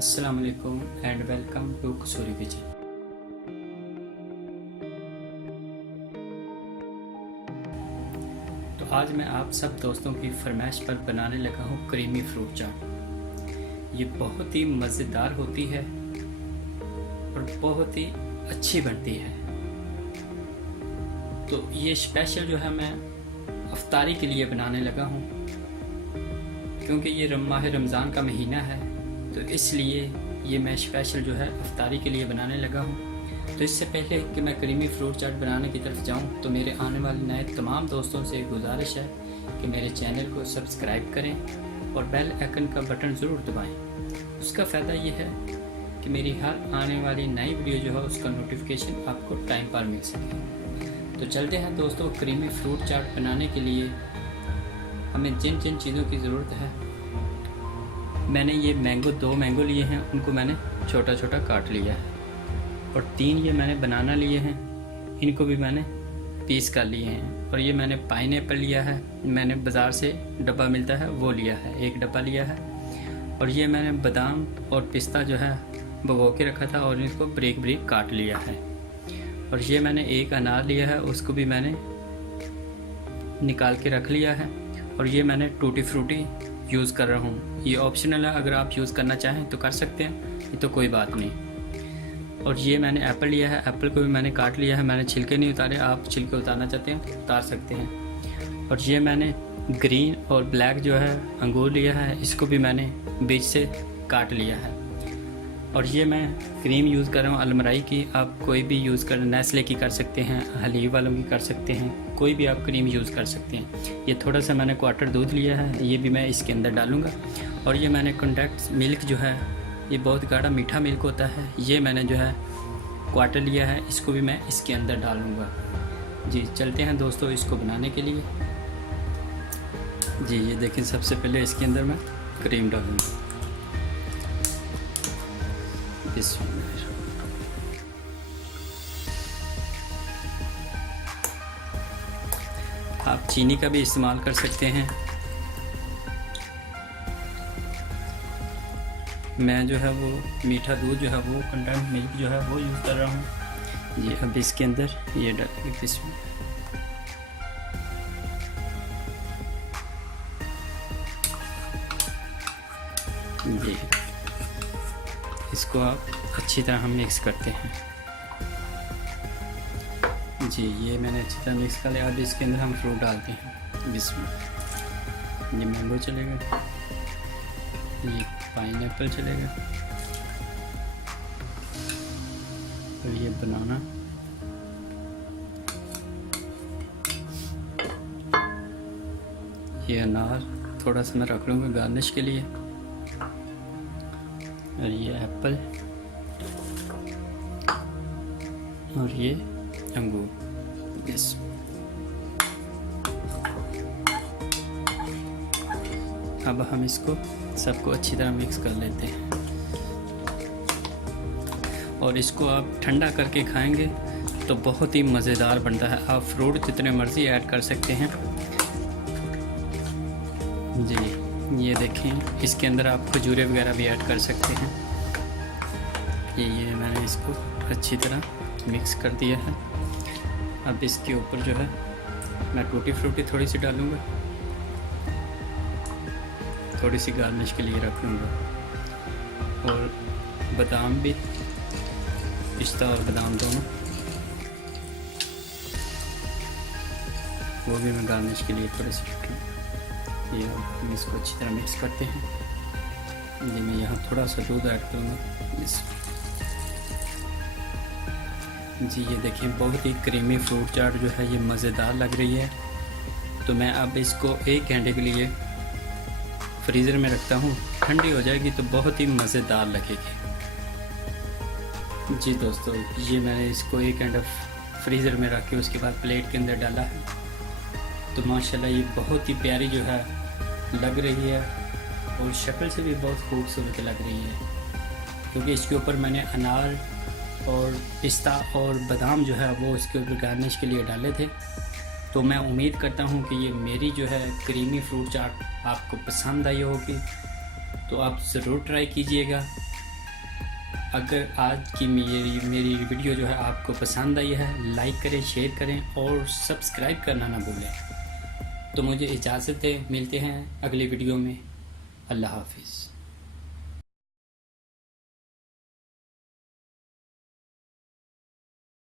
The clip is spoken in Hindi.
अस्सलाम वालेकुम and welcome to Kasuri kitchen. तो आज मैं आप सब दोस्तों की फरमाइश पर बनाने लगा हूँ क्रीमी फ्रूट चाट। ये बहुत ही मज़ेदार होती है और बहुत ही अच्छी बनती है। तो ये स्पेशल जो है मैं अफ्तारी के लिए बनाने लगा हूँ, क्योंकि ये माह रमज़ान का महीना है, तो इसलिए ये मैं स्पेशल जो है अफ्तारी के लिए बनाने लगा हूँ। तो इससे पहले कि मैं क्रीमी फ्रूट चाट बनाने की तरफ जाऊँ, तो मेरे आने वाले नए तमाम दोस्तों से गुजारिश है कि मेरे चैनल को सब्सक्राइब करें और बेल आइकन का बटन ज़रूर दबाएं। उसका फ़ायदा ये है कि मेरी हर आने वाली नई वीडियो जो है उसका नोटिफिकेशन आपको टाइम पर मिल सके। तो चलते हैं दोस्तों, क्रीमी फ्रूट चाट बनाने के लिए हमें जिन जिन चीज़ों की ज़रूरत है। मैंने ये दो मैंगो लिए हैं, उनको मैंने छोटा छोटा काट लिया है, और 3 ये मैंने बनाना लिए हैं, इनको भी मैंने पीस कर लिए हैं। और ये मैंने पाइनएप्पल लिया है, मैंने बाज़ार से डब्बा मिलता है वो लिया है, 1 डब्बा लिया है। और ये मैंने बादाम और पिस्ता जो है भिगो के रखा था और इसको ब्रेक ब्रेक काट लिया है। और ये मैंने 1 अनार लिया है, उसको भी मैंने निकाल के रख लिया है। और ये मैंने टूटी फ्रूटी यूज़ कर रहा हूँ, ये ऑप्शनल है, अगर आप यूज़ करना चाहें तो कर सकते हैं, ये तो कोई बात नहीं। और ये मैंने एप्पल लिया है, एप्पल को भी मैंने काट लिया है, मैंने छिलके नहीं उतारे, आप छिलके उतारना चाहते हैं तो उतार सकते हैं। और ये मैंने ग्रीन और ब्लैक जो है अंगूर लिया है, इसको भी मैंने बीच से काट लिया है। और ये मैं क्रीम यूज़ कर रहा हूँ अलमराई की, आप कोई भी यूज़ कर, नेस्ले की कर सकते हैं, हलीब वालों की कर सकते हैं, कोई भी आप क्रीम यूज़ कर सकते हैं। ये थोड़ा सा मैंने क्वार्टर दूध लिया है, ये भी मैं इसके अंदर डालूँगा। और ये मैंने कॉन्टैक्ट मिल्क जो है, ये बहुत गाढ़ा मीठा मिल्क होता है, ये मैंने जो है क्वार्टर लिया है, इसको भी मैं इसके अंदर डालूँगा। जी चलते हैं दोस्तों इसको बनाने के लिए। जी ये देखें, सबसे पहले इसके अंदर मैं क्रीम डालूँगा। आप चीनी का भी इस्तेमाल कर सकते हैं। मैं जो है वो मीठा दूध जो है वो कंडेंस मिल्क जो है वो यूज़ कर रहा हूँ। ये अब इसके अंदर ये डालेंगे इसमें। जी इसको आप अच्छी तरह हम मिक्स करते हैं। जी ये मैंने अच्छी तरह मिक्स कर लिया। अब इसके अंदर हम फ्रूट डालते हैं। इसमें ये मैंगो चलेगा, ये पाइनएप्पल चलेगा, और ये बनाना, ये अनार थोड़ा सा मैं रख लूँगा गार्निश के लिए, और ये एप्पल, और ये अंगूर। यस अब हम इसको सबको अच्छी तरह मिक्स कर लेते हैं। और इसको आप ठंडा करके खाएंगे तो बहुत ही मज़ेदार बनता है। आप फ्रूट जितने मर्ज़ी ऐड कर सकते हैं। जी ये देखें, इसके अंदर आप खजूरें वगैरह भी ऐड कर सकते हैं। ये मैंने इसको अच्छी तरह मिक्स कर दिया है। अब इसके ऊपर जो है मैं टूटी फ्रूटी थोड़ी सी डालूँगा, थोड़ी सी गार्निश के लिए रख लूँगा। और बादाम भी, पिस्ता और बादाम दोनों, वो भी मैं गार्निश के लिए थोड़े से रख लूँगा। ये हम इसको अच्छी तरह मिक्स करते हैं। ये मैं यहाँ थोड़ा सा दूध ऐड करूँगा। जी ये देखें, बहुत ही क्रीमी फ्रूट चाट जो है ये मज़ेदार लग रही है। तो मैं अब इसको 1 घंटे के लिए फ्रीज़र में रखता हूँ, ठंडी हो जाएगी तो बहुत ही मज़ेदार लगेगी। जी दोस्तों, ये मैंने इसको 1 घंटा फ्रीज़र में रख के उसके बाद प्लेट के अंदर डाला है। तो माशाल्लाह ये बहुत ही प्यारी जो है लग रही है, और शक्ल से भी बहुत खूबसूरत लग रही है, क्योंकि इसके ऊपर मैंने अनार और पिस्ता और बादाम जो है वो इसके ऊपर गार्निश के लिए डाले थे। तो मैं उम्मीद करता हूँ कि ये मेरी जो है क्रीमी फ्रूट चाट आपको पसंद आई होगी। तो आप ज़रूर ट्राई कीजिएगा। अगर आज की मेरी वीडियो जो है आपको पसंद आई है, लाइक करें, शेयर करें और सब्सक्राइब करना ना भूलें। तो मुझे इजाज़त है, मिलते हैं अगली वीडियो में। अल्लाह हाफिज़।